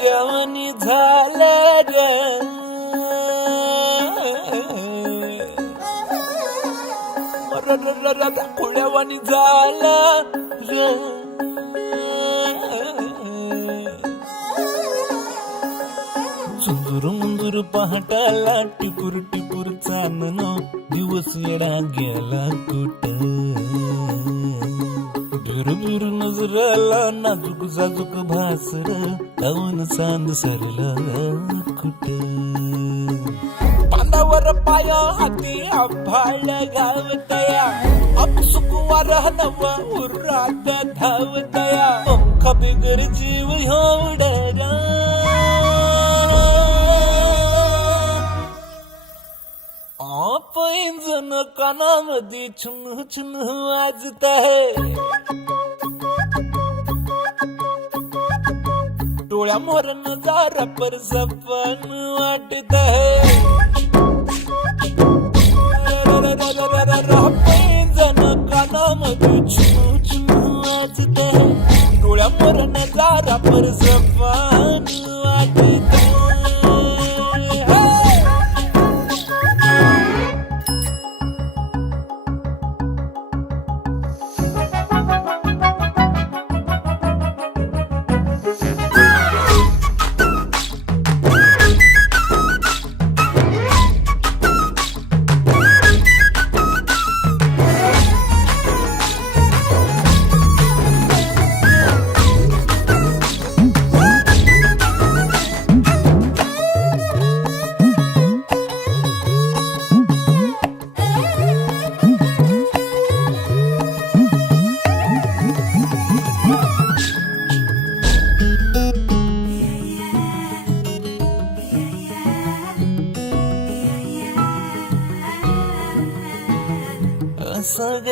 विषावणी झालं ग खुळ्यावाणी झालं ग सुंदर मुंदूर पहाटाला टिपूर टिपूर चांदण दिवस येडा गेला कुठं बिर नजराला नाजूक जाजूक भासर लावून चांद सरला कुठं पांडावर पाया हाती आभाळ गावतया अपसुक वार नवा उरात धावतया पंखा बिगर जीव एवढा पैंजण कानामध्ये छुन छुन वाजत आहे डोळ्या मोर नजारा पर सपन वाटत है पैंजण कानामध्ये छुन छुन वाजत है डोळ्या मोर नजारा पर सपन वाटत है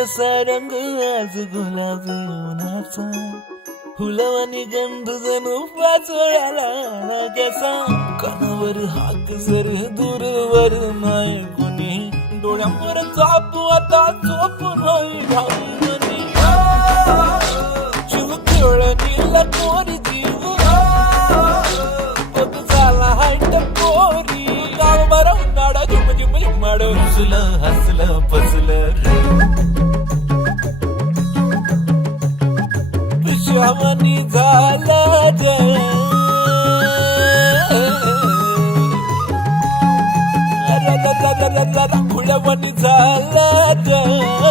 कसा रंग आज गुलाबी उन्हाचा फुलवानी गंध जणू पाचोळ्याला कसा कानावर हाक जर दूरवर नाही कुणी डोळ्यावर चापू आता झोपून होई ढाई मनी जीव खेळणीला कोरी जीव बघ झाला हायट कोरी गाव बरा उन्हाळा झुम झुम झुमाड रुसलं हसलं पसलं विषावणी झालं ग खुळ्यावाणी झालं ग